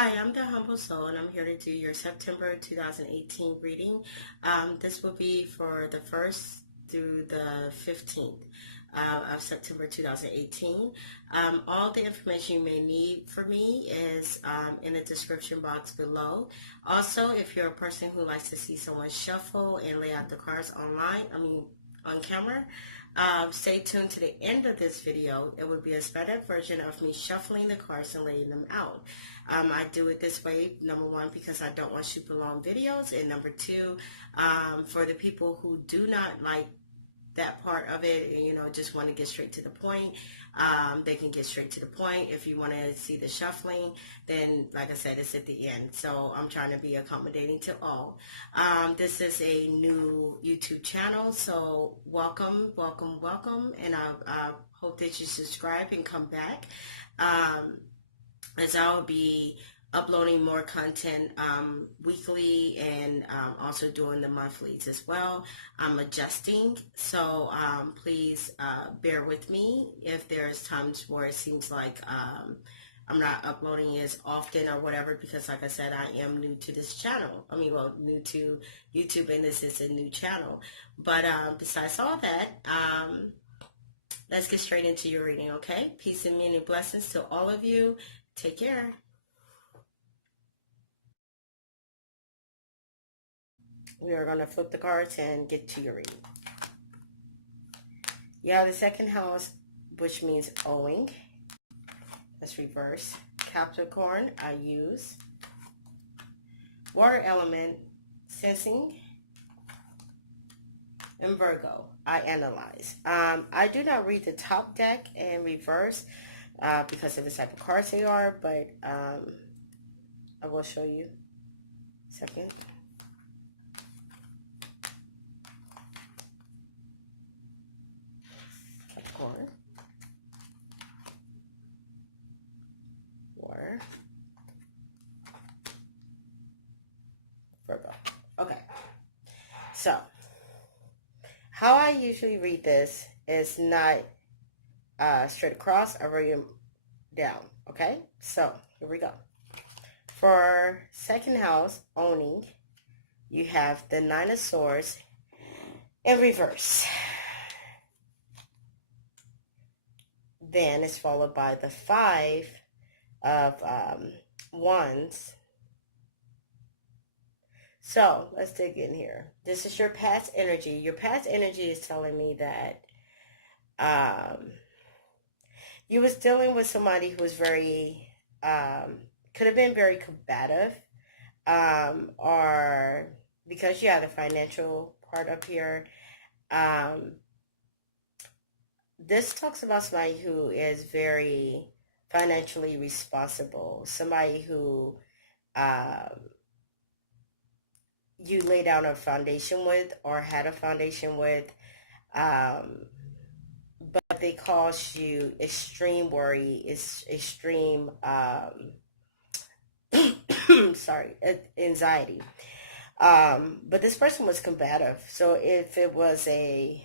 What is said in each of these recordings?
Hi, I'm the Humble Soul, and I'm here to do your September 2018 reading. This will be for the 1st through the 15th of September 2018. All the information you may need for me is in the description box below. Also, if you're a person who likes to see someone shuffle and lay out the cards on camera, stay tuned to the end of this video. It will be a sped up version of me shuffling the cards and laying them out. I do it this way, number one, because I don't want super long videos, and number two, for the people who do not like that part of it, and just want to get straight to the point, they can get straight to the point. If you want to see the shuffling, then like I said, it's at the end. So I'm trying to be accommodating to all. This is a new YouTube channel, so welcome, and I hope that you subscribe and come back, as I'll be uploading more content weekly, and also doing the monthlies as well. I'm adjusting, so please bear with me if there's times where it seems like I'm not uploading as often or whatever, because like I said, I am new to this channel. New to YouTube, and this is a new channel. But besides all that, let's get straight into your reading, okay? Peace and many blessings to all of you. Take care. We are going to flip the cards and get to your reading. You have the second house, which means owing. That's reverse. Capricorn, I use. Water element, sensing. And Virgo, I analyze. I do not read the top deck in reverse because of the type of cards they are, but I will show you. Second. Capricorn. Water. Virgo. Okay. So, how I usually read this is not straight across. I read them down. Okay? So, here we go. For second house, owning, you have the Nine of Swords in reverse. Then it's followed by the Five of Wands. So let's dig in here. This is your past energy. Your past energy is telling me that you was dealing with somebody who was very, could have been very combative, or because you have the financial part up here, this talks about somebody who is very financially responsible, somebody who you lay down a foundation with or had a foundation with, but they cause you extreme worry, extreme anxiety. But this person was combative. So if it was a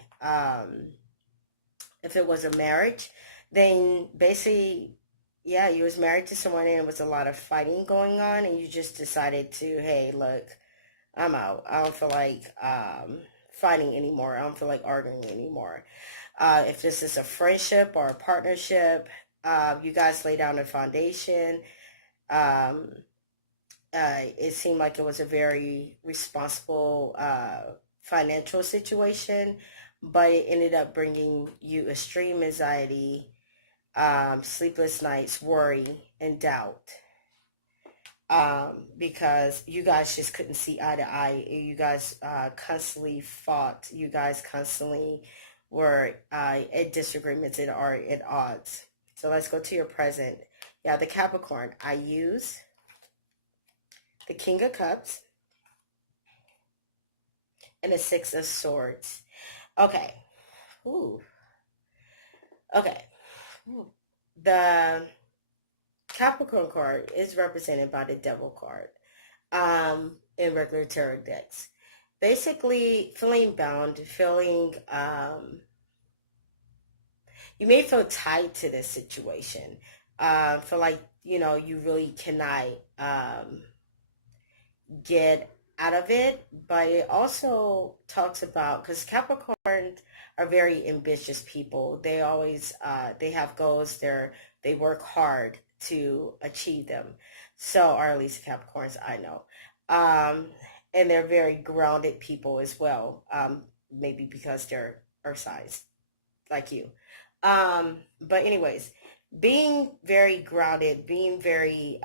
marriage, then basically, yeah, you was married to someone and there was a lot of fighting going on, and you just decided to, hey, look, I'm out. I don't feel like fighting anymore. I don't feel like arguing anymore. If this is a friendship or a partnership, you guys lay down a foundation. It seemed like it was a very responsible financial situation, but it ended up bringing you extreme anxiety, sleepless nights, worry, and doubt. Because you guys just couldn't see eye to eye. You guys constantly fought. You guys constantly were at disagreements and are at odds. So let's go to your present. Yeah, the Capricorn, I use the King of Cups and the Six of Swords. Okay. Ooh. Okay. Ooh. The Capricorn card is represented by the Devil card in regular tarot decks. Basically, feeling bound, feeling, you may feel tied to this situation. Feel like you really cannot get out of it. But it also talks about, because Capricorns are very ambitious people. They always they have goals. They work hard to achieve them. So, or at least Capricorns I know. Um, and they're very grounded people as well. Maybe because they're earth signs like you. But anyways, being very grounded, being very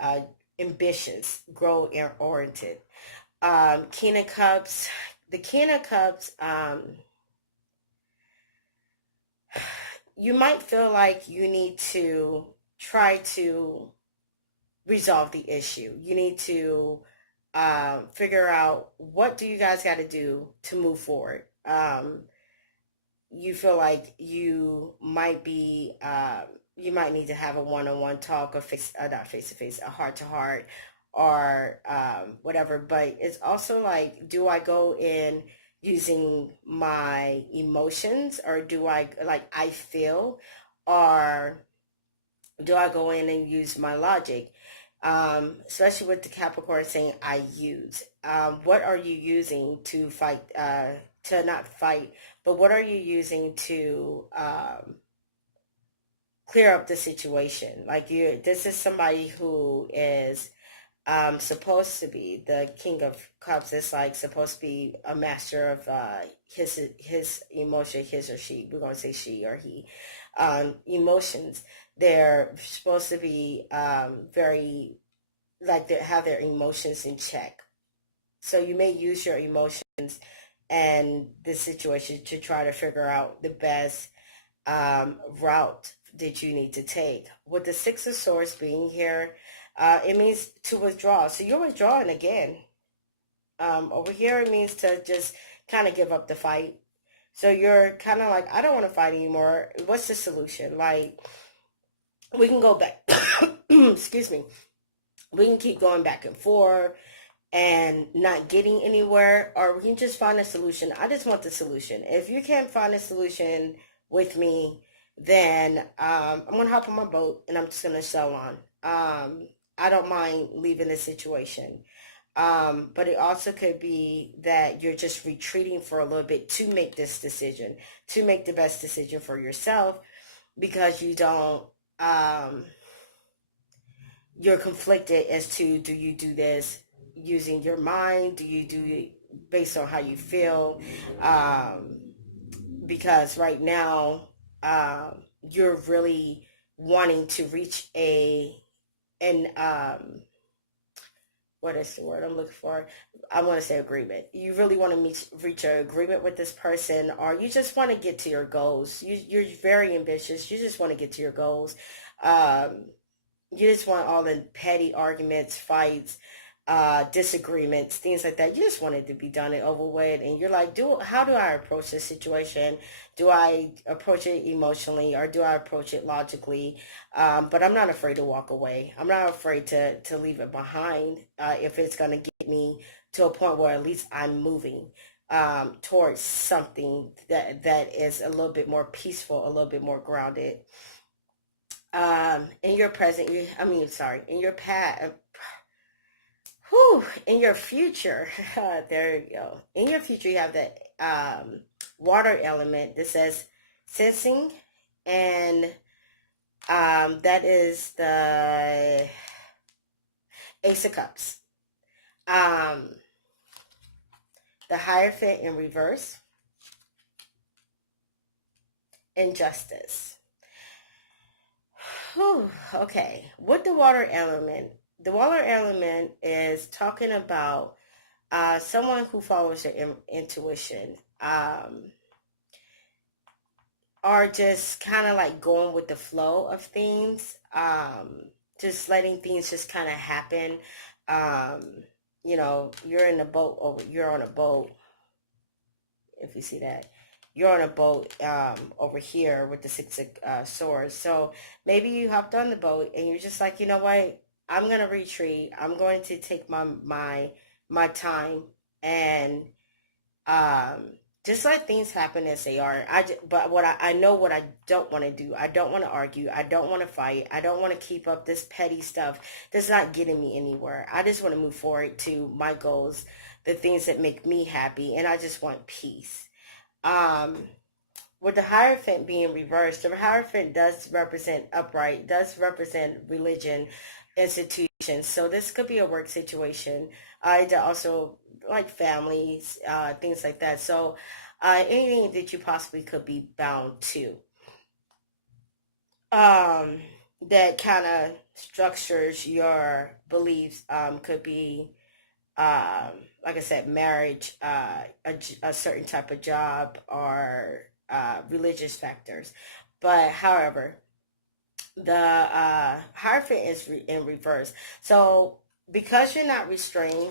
ambitious, goal oriented. King of Cups, the King of Cups, you might feel like you need to try to resolve the issue. You need to figure out what do you guys got to do to move forward. You feel like you might need to have a one-on-one talk, or not face to face, a heart to heart, or whatever. But it's also like, do I go in using my emotions, or do I feel, or do I go in and use my logic? Especially with the Capricorn saying I use. What are you using to fight, to not fight, but what are you using to clear up the situation? Like, this is somebody who is supposed to be the King of Cups. Is like supposed to be a master of his emotion, his or she. We're gonna say she or he. Emotions. They're supposed to be very, like, they have their emotions in check. So you may use your emotions and this situation to try to figure out the best route that you need to take. With the Six of Swords being here, it means to withdraw. So you're withdrawing again. Over here, it means to just kind of give up the fight. So you're kind of like, I don't want to fight anymore. What's the solution? Like, we can go back. Excuse me. We can keep going back and forth and not getting anywhere, or we can just find a solution. I just want the solution. If you can't find a solution with me, then I'm gonna hop on my boat and I'm just gonna sail on. I don't mind leaving the situation. But it also could be that you're just retreating for a little bit to make this decision, to make the best decision for yourself, because you don't, you're conflicted as to, do you do this using your mind? Do you do it based on how you feel? Because right now, you're really wanting to reach an what is the word I'm looking for? I want to say agreement. You really want to reach an agreement with this person, or you just want to get to your goals. You're very ambitious. You just want to get to your goals. Um, you just want all the petty arguments, fights, disagreements, things like that. You just want it to be done and over with. And you're like, how do I approach this situation? Do I approach it emotionally, or do I approach it logically? But I'm not afraid to walk away. I'm not afraid to leave it behind, if it's going to get me to a point where at least I'm moving towards something that is a little bit more peaceful, a little bit more grounded. In your present, I mean, sorry, in your past, in your future, there you go. In your future, you have the water element that says sensing, and that is the Ace of Cups. Um, the Hierophant in reverse, Injustice. Whew, okay, with the water element is talking about someone who follows their intuition, are just kind of like going with the flow of things, just letting things just kind of happen. Um, you're in a boat, or you're on a boat, if you see that. You're on a boat over here with the Six of Swords. So maybe you hopped on the boat and you're just like, you know what? I'm going to retreat. I'm going to take my time and um, just let things happen as they are. But I know what I don't want to do. I don't want to argue. I don't want to fight. I don't want to keep up this petty stuff that's not getting me anywhere. I just want to move forward to my goals, the things that make me happy, and I just want peace. Um, with the Hierophant being reversed, the Hierophant does represent upright, does represent religion, institutions. So this could be a work situation. It also like families, things like that. So anything that you possibly could be bound to, um, that kind of structures your beliefs, could be, um, like I said, marriage, a certain type of job, or religious factors. But however, the Hierophant is in reverse. So because you're not restrained,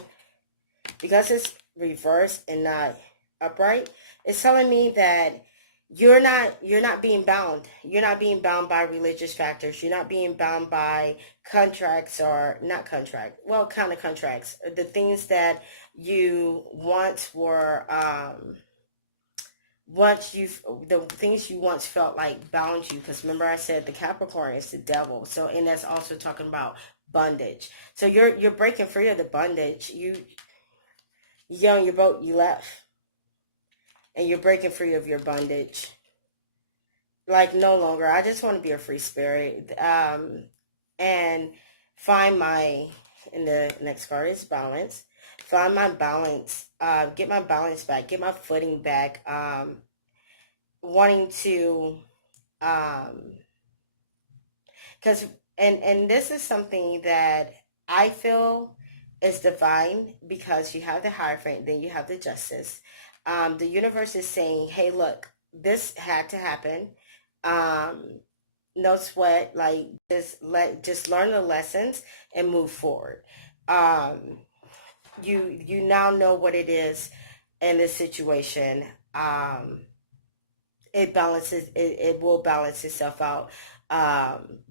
because it's reversed and not upright, it's telling me that you're not being bound. You're not being bound by religious factors. You're not being bound by contracts, or not contract. Well, kind of contracts. The things that you once were, the things you once felt like bound you. Because remember, I said the Capricorn is the devil. So, and that's also talking about bondage. So you're breaking free of the bondage. You get on your boat, you left, and you're breaking free of your bondage. Like, no longer, I just want to be a free spirit, and find my, and the next card is balance. Find my balance, get my balance back, get my footing back, wanting to, um, because, and this is something that I feel is divine, because you have the Hierophant, then you have the Justice. The universe is saying, hey, look, this had to happen. um no sweat, like, just learn the lessons and move forward. um you now know what it is in this situation. It will balance itself out.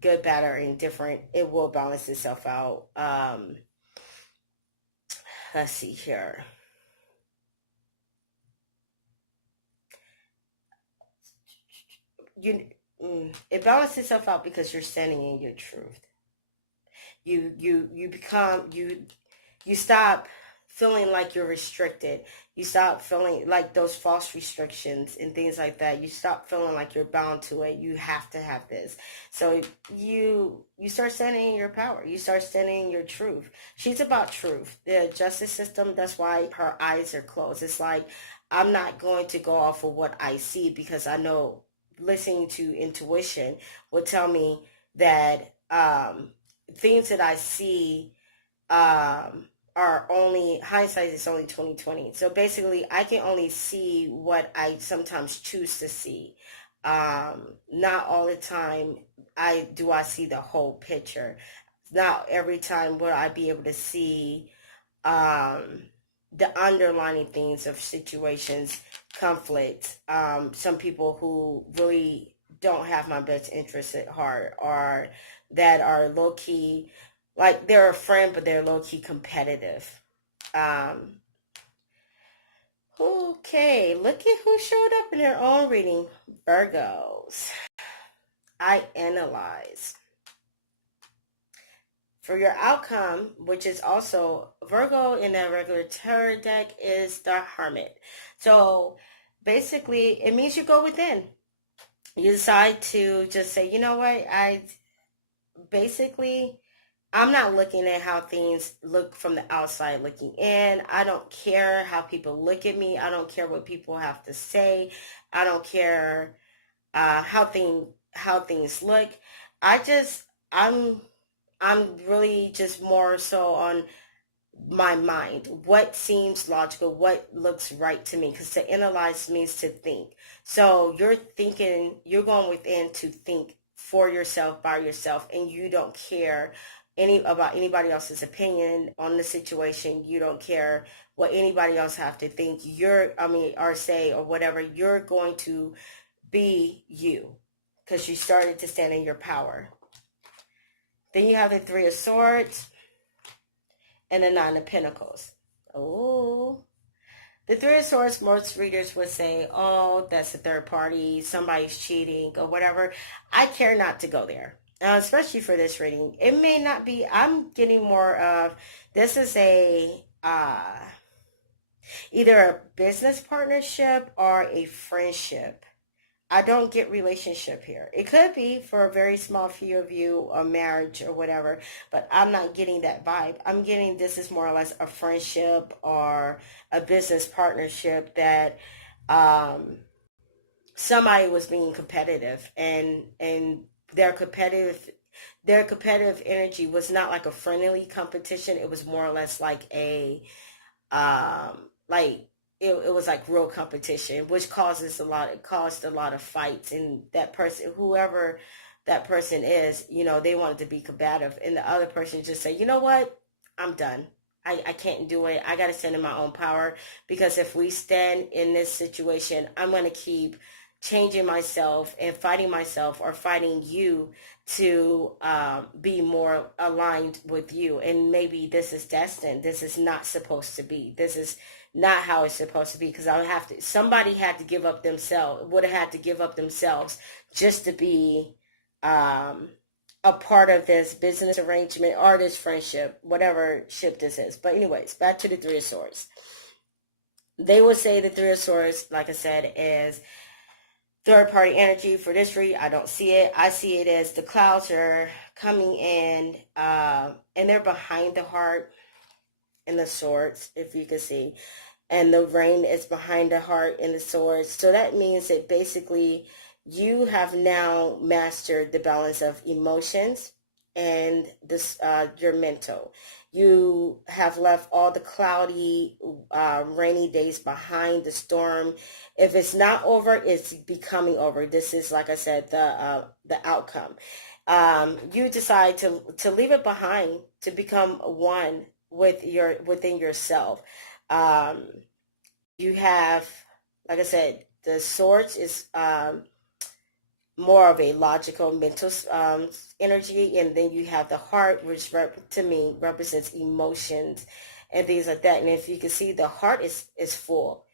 Good, bad, or indifferent, it will balance itself out. Let's see here. you it balances itself out because you're standing in your truth. You become, you stop feeling like you're restricted. You stop feeling like those false restrictions and things like that. You stop feeling like you're bound to it. You have to have this. So you start standing in your power. You start standing in your truth. She's about truth. The justice system, that's why her eyes are closed. It's like, I'm not going to go off of what I see, because I know, listening to intuition will tell me that, things that I see, are only, hindsight is only 2020. So basically, I can only see what I sometimes choose to see. Not all the time I see the whole picture. Not every time will I be able to see, um, the underlining things of situations, conflict. Some people who really don't have my best interest at heart, or that are low key, like they're a friend, but they're low key competitive. Um, okay, look at who showed up in their own reading. Virgos. I analyze. For your outcome, which is also Virgo in that regular tarot deck, is the Hermit. So basically, it means you go within. You decide to just say, you know what, basically, I'm not looking at how things look from the outside looking in. I don't care how people look at me. I don't care what people have to say. I don't care, how things look. I just I'm I'm really just more so on my mind. What seems logical? What looks right to me? Because to analyze means to think. So you're thinking, you're going within to think for yourself, by yourself, and you don't care about anybody else's opinion on the situation. You don't care what anybody else have to think. Or say, or whatever. You're going to be you, because you started to stand in your power. Then you have the Three of Swords and the Nine of Pentacles. Oh, The Three of Swords, most readers would say, oh, that's a third party, somebody's cheating or whatever. I care not to go there, especially for this reading. It may not be, I'm getting more of, this is either a business partnership or a friendship. I don't get relationship here. It could be for a very small few of you, a marriage or whatever, but I'm not getting that vibe. I'm getting this is more or less a friendship or a business partnership that um, somebody was being competitive and their competitive their competitive energy was not like a friendly competition. It was more or less like a like it was like real competition, which it caused a lot of fights, and that person, whoever that person is, they wanted to be combative, and the other person just say, you know what, I'm done. I can't do it. I got to stand in my own power, because if we stand in this situation, I'm going to keep changing myself and fighting myself, or fighting you to be more aligned with you. And maybe this is destined. This is not supposed to be. This is not how it's supposed to be, because somebody had to give up themselves, would have had to give up themselves just to be a part of this business arrangement or this friendship, whatever ship this is. But anyways, back to the Three of Swords. They would say the Three of Swords, like I said, is third party energy. For this read, I don't see it. I see it as the clouds are coming in, and they're behind the heart and the swords, if you can see. And the rain is behind the heart and the swords. So that means that basically you have now mastered the balance of emotions and this your mental. You have left all the cloudy, rainy days behind, the storm. If it's not over, it's becoming over. This is, like I said, the outcome. You decide to leave it behind, to become one within yourself. You have, like I said, the swords is more of a logical, mental energy, and then you have the heart, which to me represents emotions and things like that. And if you can see, the heart is full.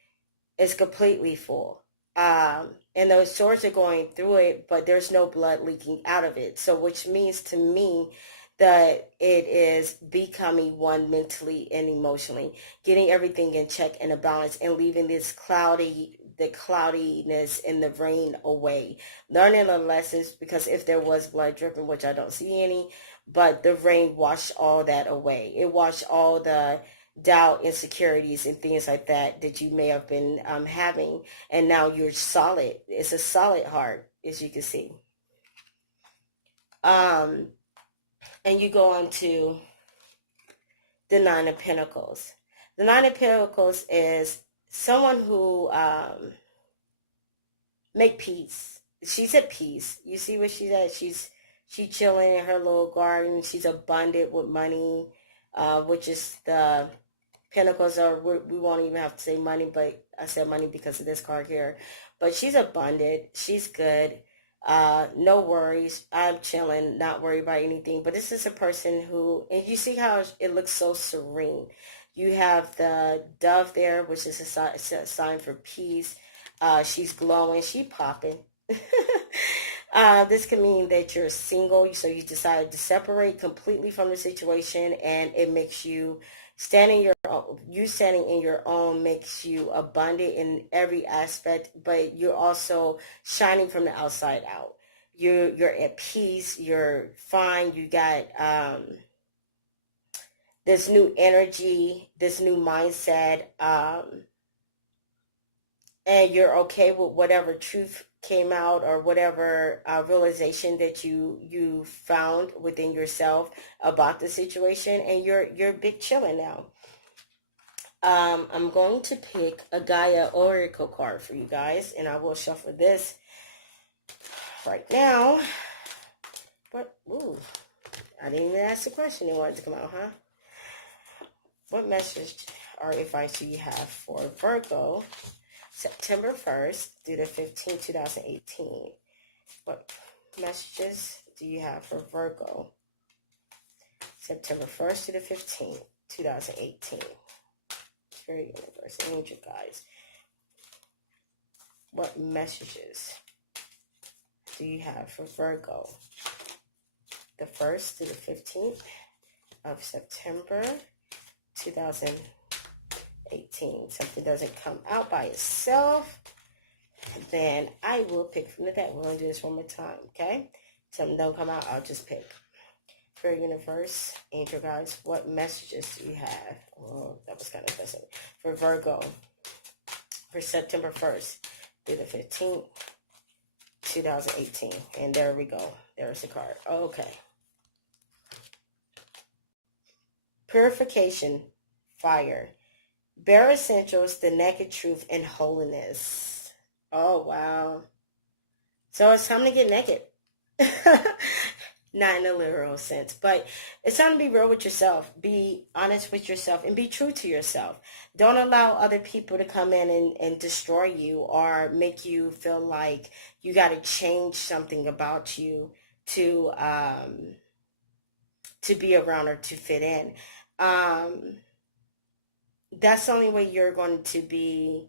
It's completely full. And those swords are going through it, but there's no blood leaking out of it. So which means to me that it is becoming one mentally and emotionally, getting everything in check and a balance, and leaving the cloudiness and the rain away. Learning the lessons, because if there was blood dripping, which I don't see any, but the rain washed all that away. It washed all the doubt, insecurities, and things like that you may have been having, and now you're solid. It's a solid heart, as you can see. And you go on to the Nine of Pentacles. The Nine of Pentacles is someone who make peace. She's at peace. You see where she's at? She's chilling in her little garden. She's abundant with money, which is the Pentacles are, we won't even have to say money, but I said money because of this card here. But she's abundant. She's good. No worries. I'm chilling, not worried about anything. But this is a person who, and you see how it looks so serene. You have the dove there, which is a sign for peace. She's glowing. She's popping. This can mean that you're single, so you decided to separate completely from the situation, and it makes you standing in your own makes you abundant in every aspect, but you're also shining from the outside out. You're at peace. You're fine. You got this new energy, this new mindset, and you're okay with whatever truth came out, or whatever realization that you found within yourself about the situation, and you're big chilling now. I'm going to pick a Gaia Oracle card for you guys, and I will shuffle this right now. But ooh, I didn't even ask the question they wanted to come out, huh? What message or advice do you have for Virgo, September 1st through the 15th, 2018? What messages do you have for Virgo, September 1st to the 15th, 2018? Spirit, universe, angel guides, what messages do you have for Virgo? The 1st to the 15th of September 2018. Something doesn't come out by itself, then I will pick from the deck. We're going to do this one more time, okay? Something don't come out, I'll just pick. For universe, angel guides, what messages do you have? Oh, that was kind of fascinating. For Virgo, for September 1st through the 15th, 2018. And there we go. There's the card. Okay. Purification, fire. Bare essentials, the naked truth, and holiness. Oh, wow. So it's time to get naked. Not in a literal sense, but it's time to be real with yourself. Be honest with yourself and be true to yourself. Don't allow other people to come in and destroy you or make you feel like you got to change something about you to be around or to fit in. That's the only way you're going to be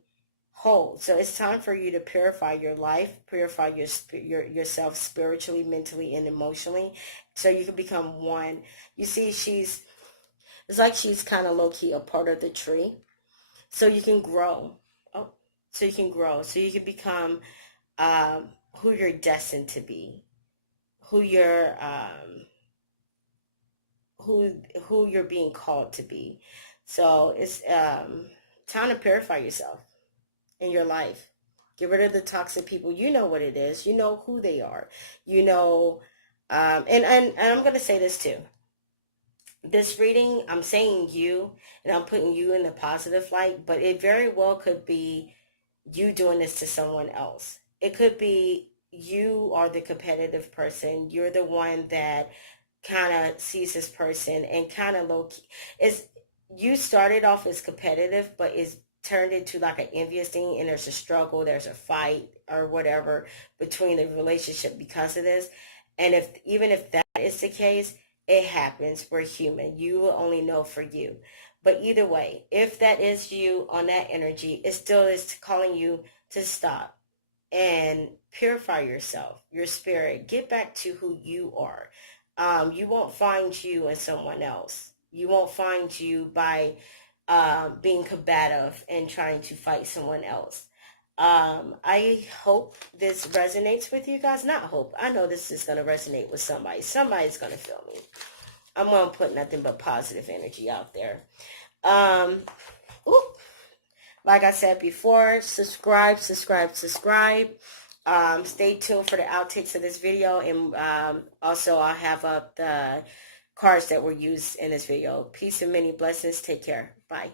whole. So it's time for you to purify your life, purify yourself spiritually, mentally, and emotionally, so you can become one. You see, it's like she's kind of low-key a part of the tree, so you can grow. So you can become who you're destined to be, who you're being called to be. So it's time to purify yourself in your life. Get rid of the toxic people. You know what it is. You know who they are. You know, and I'm going to say this too. This reading, I'm saying you, and I'm putting you in the positive light, but it very well could be you doing this to someone else. It could be you are the competitive person. You're the one that kind of sees this person and kind of low-key. You started off as competitive, but it's turned into like an envious thing, and there's a struggle, there's a fight or whatever between the relationship because of this. And even if that is the case, it happens. We're human. You will only know for you. But either way, if that is you on that energy, it still is calling you to stop and purify yourself, your spirit. Get back to who you are. You won't find you in someone else. You won't find you by being combative and trying to fight someone else. I hope this resonates with you guys. Not hope. I know this is going to resonate with somebody. Somebody's going to feel me. I'm going to put nothing but positive energy out there. Like I said before, subscribe. Stay tuned for the outtakes of this video. And also I'll have up the cards that were used in this video. Peace and many blessings. Take care. Bye.